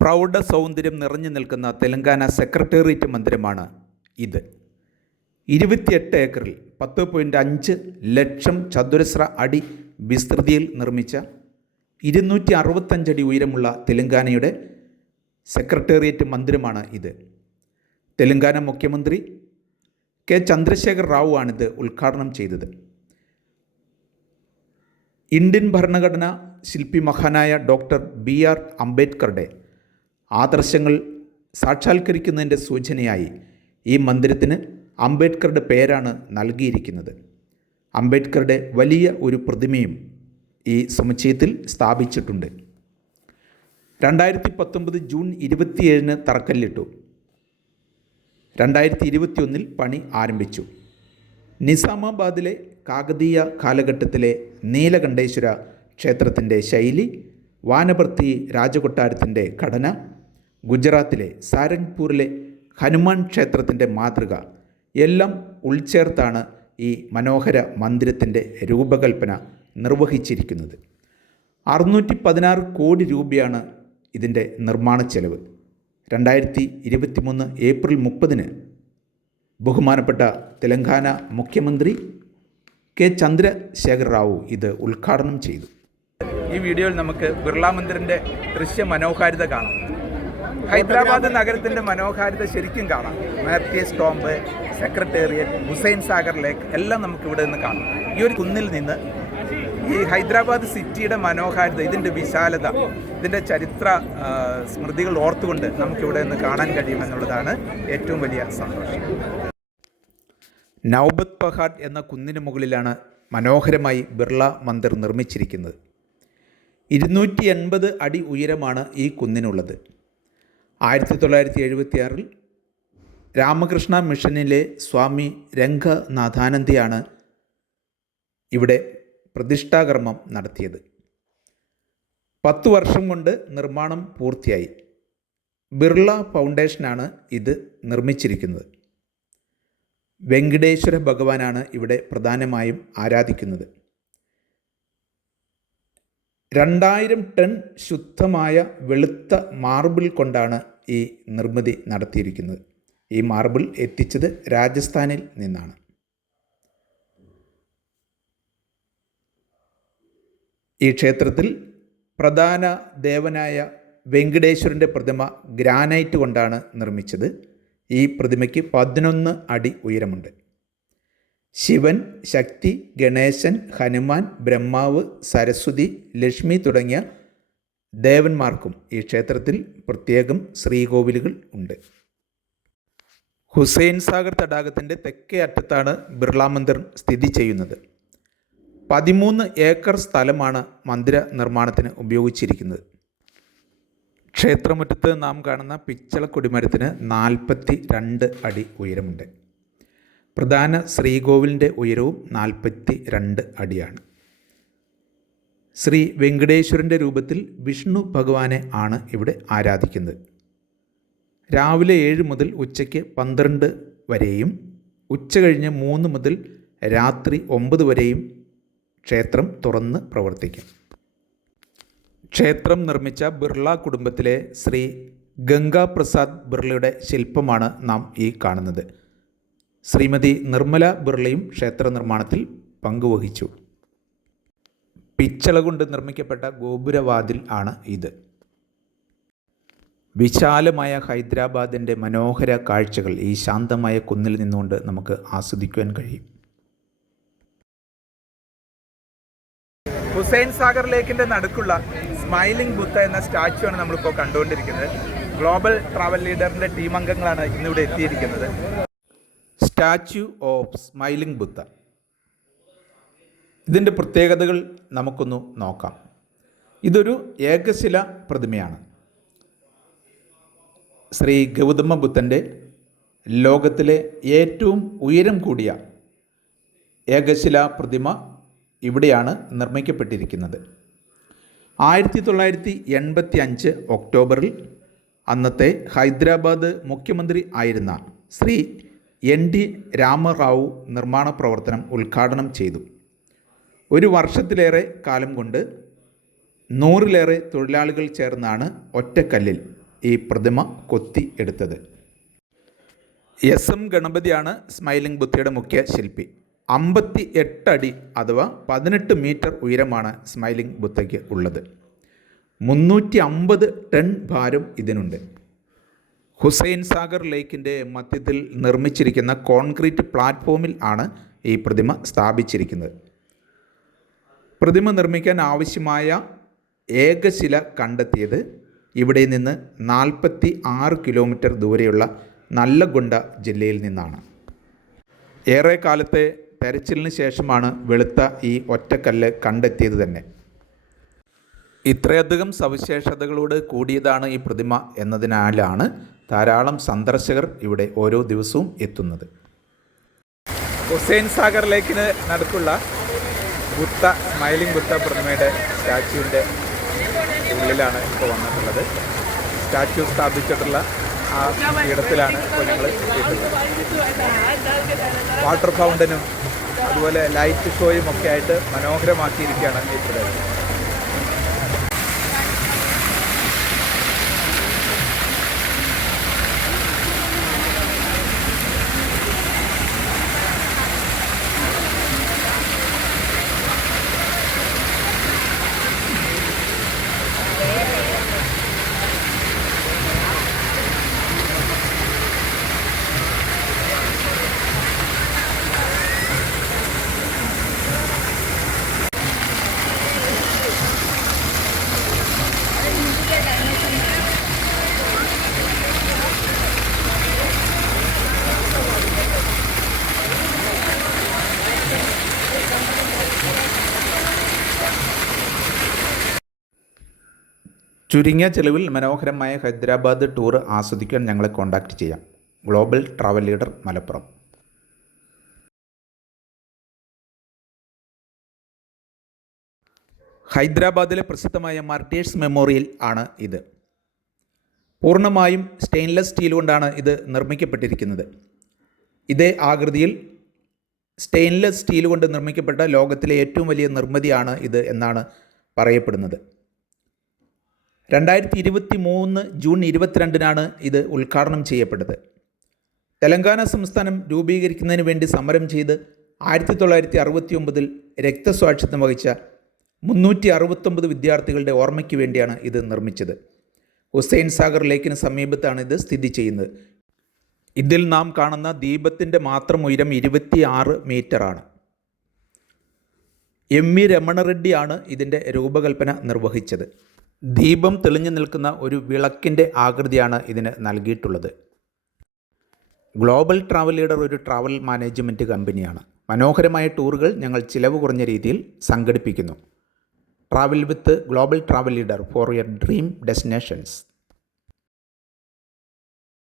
പ്രൗഢ സൗന്ദര്യം നിറഞ്ഞു നിൽക്കുന്ന തെലങ്കാന സെക്രട്ടേറിയറ്റ് മന്ദിരമാണ് ഇത്. ഇരുപത്തിയെട്ട് ഏക്കറിൽ പത്ത് പോയിന്റ് അഞ്ച് ലക്ഷം ചതുരശ്ര അടി വിസ്തൃതിയിൽ നിർമ്മിച്ച ഇരുന്നൂറ്റി അറുപത്തഞ്ചടി ഉയരമുള്ള തെലങ്കാനയുടെ സെക്രട്ടേറിയറ്റ് മന്ദിരമാണ് ഇത്. തെലങ്കാന മുഖ്യമന്ത്രി കെ ചന്ദ്രശേഖർ റാവു ആണിത് ഉദ്ഘാടനം ചെയ്തത്. ഇന്ത്യൻ ഭരണഘടന ശില്പി മഹാനായ ഡോക്ടർ ബി ആർ അംബേദ്കറുടെ ആദർശങ്ങൾ സാക്ഷാത്കരിക്കുന്നതിന്റെ സൂചനയായി ഈ മന്ദിരത്തിന് അംബേദ്കറുടെ പേരാണ് നൽകിയിരിക്കുന്നത്. അംബേദ്കറുടെ വലിയ ഒരു പ്രതിമയും ഈ സമുച്ചയത്തിൽ സ്ഥാപിച്ചിട്ടുണ്ട്. രണ്ടായിരത്തി പത്തൊമ്പത് ജൂൺ ഇരുപത്തിയേഴിന് തറക്കല്ലിട്ടു. രണ്ടായിരത്തി ഇരുപത്തിയൊന്നിൽ പണി ആരംഭിച്ചു. നിസാമാബാദിലെ കാകതീയ കാലഘട്ടത്തിലെ നീലകണ്ഠേശ്വര ക്ഷേത്രത്തിന്റെ ശൈലി വാനപർത്തി രാജകൊട്ടാരത്തിന്റെ ഘടന ഗുജറാത്തിലെ സാരംഗ്പൂരിലെ ഹനുമാൻ ക്ഷേത്രത്തിന്റെ മാതൃക എല്ലാം ഉൾച്ചേർത്താണ് ഈ മനോഹര മന്ദിരത്തിന്റെ രൂപകൽപ്പന നിർവഹിച്ചിരിക്കുന്നത്. അറുന്നൂറ്റി പതിനാറ് കോടി രൂപയാണ് ഇതിന്റെ നിർമ്മാണ ചെലവ്. രണ്ടായിരത്തി ഇരുപത്തി മൂന്ന് ഏപ്രിൽ മുപ്പതിന് ബഹുമാനപ്പെട്ട തെലങ്കാന മുഖ്യമന്ത്രി കെ ചന്ദ്രശേഖർ റാവു ഇത് ഉദ്ഘാടനം ചെയ്തു. ഈ വീഡിയോയിൽ നമുക്ക് ബിർള മന്ദിറിന്റെ ദൃശ്യ മനോഹാരിത കാണാം. ഹൈദരാബാദ് നഗരത്തിന്റെ മനോഹാരിത ശരിക്കും കാണാം. Mathias tomb secretariat Hussain Sagar lake എല്ലാം നമുക്ക് ഇവിടെ നിന്ന് കാണാം. ഈ ഒരു കുന്നിൽ നിന്ന് ഈ ഹൈദരാബാദ് സിറ്റിയുടെ മനോഹാരിത ഇതിന്റെ വിശാലത ഇതിന്റെ ചരിത്ര സ്മൃതികൾ ഓർത്തുകൊണ്ട് നമുക്കിവിടെ നിന്ന് കാണാൻ കഴിയുമെന്നുള്ളതാണ് ഏറ്റവും വലിയ സന്തോഷം. നൗബത് പഹാഡ് എന്ന കുന്നിന് മുകളിലാണ് മനോഹരമായി ബിർള മന്ദിർ നിർമ്മിച്ചിരിക്കുന്നത്. ഇരുന്നൂറ്റി എൺപത് അടി ഉയരമാണ് ഈ കുന്നിനുള്ളത്. ആയിരത്തി തൊള്ളായിരത്തി എഴുപത്തിയാറിൽ രാമകൃഷ്ണ മിഷനിലെ സ്വാമി രംഗനാഥാനന്ദയാണ് ഇവിടെ പ്രതിഷ്ഠാകർമ്മം നടത്തിയത്. പത്ത് വർഷം കൊണ്ട് നിർമ്മാണം പൂർത്തിയായി. ബിർള ഫൗണ്ടേഷനാണ് ഇത് നിർമ്മിച്ചിരിക്കുന്നത്. വെങ്കടേശ്വര ഭഗവാനാണ് ഇവിടെ പ്രധാനമായും ആരാധിക്കുന്നത്. രണ്ടായിരം ടൺ ശുദ്ധമായ വെളുത്ത മാർബിൾ കൊണ്ടാണ് ഈ നിർമ്മിതി നടത്തിയിരിക്കുന്നത്. ഈ മാർബിൾ എത്തിച്ചത് രാജസ്ഥാനിൽ നിന്നാണ്. ഈ ക്ഷേത്രത്തിൽ പ്രധാന ദേവനായ വെങ്കടേശ്വരന്റെ പ്രതിമ ഗ്രാനൈറ്റ് കൊണ്ടാണ് നിർമ്മിച്ചത്. ഈ പ്രതിമയ്ക്ക് പതിനൊന്ന് അടി ഉയരമുണ്ട്. ശിവൻ ശക്തി ഗണേശൻ ഹനുമാൻ ബ്രഹ്മാവ് സരസ്വതി ലക്ഷ്മി തുടങ്ങിയ ദേവന്മാർക്കും ഈ ക്ഷേത്രത്തിൽ പ്രത്യേകം ശ്രീകോവിലുകൾ ഉണ്ട്. ഹുസൈൻ സാഗർ തടാകത്തിന്റെ തെക്കേ അറ്റത്താണ് ബിർള മന്ദിർ സ്ഥിതി ചെയ്യുന്നത്. പതിമൂന്ന് ഏക്കർ സ്ഥലമാണ് മന്ദിര നിർമ്മാണത്തിന് ഉപയോഗിച്ചിരിക്കുന്നത്. ക്ഷേത്രമുറ്റത്ത് നാം കാണുന്ന പിച്ചള കൊടിമരത്തിന് നാൽപ്പത്തി രണ്ട് അടി ഉയരമുണ്ട്. പ്രധാന ശ്രീകോവിലിന്റെ ഉയരവും നാൽപ്പത്തി രണ്ട് അടിയാണ്. ശ്രീ വെങ്കടേശ്വരന്റെ രൂപത്തിൽ വിഷ്ണു ഭഗവാനെ ആണ് ഇവിടെ ആരാധിക്കുന്നത്. രാവിലെ ഏഴ് മുതൽ ഉച്ചയ്ക്ക് പന്ത്രണ്ട് വരെയും ഉച്ച കഴിഞ്ഞ് മൂന്ന് മുതൽ രാത്രി ഒമ്പത് വരെയും ക്ഷേത്രം തുറന്ന് പ്രവർത്തിക്കും. ക്ഷേത്രം നിർമ്മിച്ച ബിർള കുടുംബത്തിലെ ശ്രീ ഗംഗാപ്രസാദ് ബിർളയുടെ ശില്പമാണ് നാം ഈ കാണുന്നത്. ശ്രീമതി നിർമ്മല ബിർളയും ക്ഷേത്ര നിർമ്മാണത്തിൽ പങ്കുവഹിച്ചു. പിച്ചള കൊണ്ട് നിർമ്മിക്കപ്പെട്ട ഗോപുരവാതിൽ ആണ് ഇത്. വിശാലമായ ഹൈദരാബാദിന്റെ മനോഹര കാഴ്ചകൾ ഈ ശാന്തമായ കുന്നിൽ നിന്നുകൊണ്ട് നമുക്ക് ആസ്വദിക്കുവാൻ കഴിയും. ഹുസൈൻ സാഗർ ലേക്കിന്റെ നടുക്കുള്ള സ്മൈലിംഗ് ബുദ്ധ എന്ന സ്റ്റാച്ചു ആണ് നമ്മളിപ്പോൾ കണ്ടുകൊണ്ടിരിക്കുന്നത്. ഗ്ലോബൽ ട്രാവൽ ലീഡറിന്റെ ടീം അംഗങ്ങളാണ് ഇന്നിവിടെ എത്തിയിരിക്കുന്നത്. Statue of smiling Buddha. ഇതിന്റെ പ്രത്യേകതകൾ നമുക്കൊന്ന് നോക്കാം. ഇതൊരു ഏകശില പ്രതിമയാണ്. ശ്രീ ഗൗതമ ബുദ്ധന്റെ ലോകത്തിലെ ഏറ്റവും ഉയരം കൂടിയ ഏകശില പ്രതിമ ഇവിടെയാണ് നിർമ്മിക്കപ്പെട്ടിരിക്കുന്നത്. ആയിരത്തി തൊള്ളായിരത്തി എൺപത്തി അഞ്ച് ഒക്ടോബറിൽ അന്നത്തെ ഹൈദരാബാദ് മുഖ്യമന്ത്രി ആയിരുന്ന ശ്രീ എൻ ഡി രാമറാവു നിർമ്മാണ പ്രവർത്തനം ഉദ്ഘാടനം ചെയ്തു. ഒരു വർഷത്തിലേറെ കാലം കൊണ്ട് നൂറിലേറെ തൊഴിലാളികൾ ചേർന്നാണ് ഒറ്റക്കല്ലിൽ ഈ പ്രതിമ കൊത്തി എടുത്തത്. എസ് എം ഗണപതിയാണ് സ്മൈലിംഗ് ബുദ്ധിയുടെ മുഖ്യ ശില്പി. അമ്പത്തി എട്ടടി അഥവാ പതിനെട്ട് മീറ്റർ ഉയരമാണ് സ്മൈലിംഗ് ബുദ്ധയ്ക്ക് ഉള്ളത്. മുന്നൂറ്റി അമ്പത് ടൺ ഭാരം ഇതിനുണ്ട്. ഹുസൈൻ സാഗർ ലേക്കിന്റെ മധ്യത്തിൽ നിർമ്മിച്ചിരിക്കുന്ന കോൺക്രീറ്റ് പ്ലാറ്റ്ഫോമിൽ ആണ് ഈ പ്രതിമ സ്ഥാപിച്ചിരിക്കുന്നത്. പ്രതിമ നിർമ്മിക്കാൻ ആവശ്യമായ ഏകശില കണ്ടെത്തിയത് ഇവിടെ നിന്ന് നാൽപ്പത്തി ആറ് കിലോമീറ്റർ ദൂരെയുള്ള നല്ലഗുണ്ട ജില്ലയിൽ നിന്നാണ്. ഏറെ കാലത്തെ തെരച്ചിലിന് ശേഷമാണ് വെളുത്ത ഈ ഒറ്റക്കല്ല് കണ്ടെത്തിയത് തന്നെ. ഇത്രയധികം സവിശേഷതകളോട് കൂടിയതാണ് ഈ പ്രതിമ എന്നതിനാലാണ് ധാരാളം സന്ദർശകർ ഇവിടെ ഓരോ ദിവസവും എത്തുന്നത്. ഹുസൈൻ സാഗർ ലേക്കിന് നടുക്കുള്ള ബുദ്ധ സ്മൈലിംഗ് ബുദ്ധ പ്രതിമയുടെ സ്റ്റാച്യുവിന്റെ ഉള്ളിലാണ് ഇപ്പോൾ വന്നിട്ടുള്ളത്. സ്റ്റാച്യു സ്ഥാപിച്ചിട്ടുള്ള ആ ഇടത്തിലാണ് ഇപ്പോൾ ഞങ്ങൾ വാട്ടർ ഫൗണ്ടനും അതുപോലെ ലൈറ്റ് ഷോയും ഒക്കെ ആയിട്ട് മനോഹരമാക്കിയിരിക്കുകയാണ് ഈ പ്രദേശം ചുരുങ്ങിയ ചെലവിൽ മനോഹരമായ ഹൈദരാബാദ് ടൂർ ആസ്വദിക്കാൻ ഞങ്ങളെ കോൺടാക്റ്റ് ചെയ്യാം. Global Travel Leader Malappuram. ഹൈദരാബാദിലെ പ്രസിദ്ധമായ മാർട്ടേഴ്സ് മെമ്മോറിയൽ ആണ് ഇത്. പൂർണമായും സ്റ്റെയിൻലെസ് സ്റ്റീൽ കൊണ്ടാണ് ഇത് നിർമ്മിക്കപ്പെട്ടിരിക്കുന്നത്. ഇതേ ആകൃതിയിൽ സ്റ്റെയിൻലെസ് സ്റ്റീൽ കൊണ്ട് നിർമ്മിക്കപ്പെട്ട ലോകത്തിലെ ഏറ്റവും വലിയ നിർമ്മിതിയാണ് ഇത് എന്നാണ് പറയപ്പെടുന്നത്. രണ്ടായിരത്തി ഇരുപത്തി മൂന്ന് ജൂൺ ഇരുപത്തിരണ്ടിനാണ് ഇത് ഉദ്ഘാടനം ചെയ്യപ്പെട്ടത്. തെലങ്കാന സംസ്ഥാനം രൂപീകരിക്കുന്നതിന് വേണ്ടി സമരം ചെയ്ത് ആയിരത്തി തൊള്ളായിരത്തി അറുപത്തി ഒമ്പതിൽ രക്തസാക്ഷിത്വം വഹിച്ച മുന്നൂറ്റി അറുപത്തൊമ്പത് വിദ്യാർത്ഥികളുടെ ഓർമ്മയ്ക്ക് വേണ്ടിയാണ് ഇത് നിർമ്മിച്ചത്. ഹുസൈൻ സാഗർ ലേക്കിന് സമീപത്താണ് ഇത് സ്ഥിതി ചെയ്യുന്നത്. ഇതിൽ നാം കാണുന്ന ദീപത്തിന്റെ മാത്രം ഉയരം ഇരുപത്തി ആറ് മീറ്ററാണ് എം വി രമണറെഡ്ഡിയാണ് ഇതിന്റെ രൂപകൽപ്പന നിർവഹിച്ചത്. ദീപം തെളിഞ്ഞു നിൽക്കുന്ന ഒരു വിളക്കിന്റെ ആകൃതിയാണ് ഇതിന് നൽകിയിട്ടുള്ളത്. ഗ്ലോബൽ ട്രാവൽ ലീഡർ ഒരു ട്രാവൽ മാനേജ്മെന്റ് കമ്പനിയാണ്. മനോഹരമായ ടൂറുകൾ ഞങ്ങൾ ചിലവ് കുറഞ്ഞ രീതിയിൽ സംഘടിപ്പിക്കുന്നു. Travel with Global Travel Leader for your dream destinations.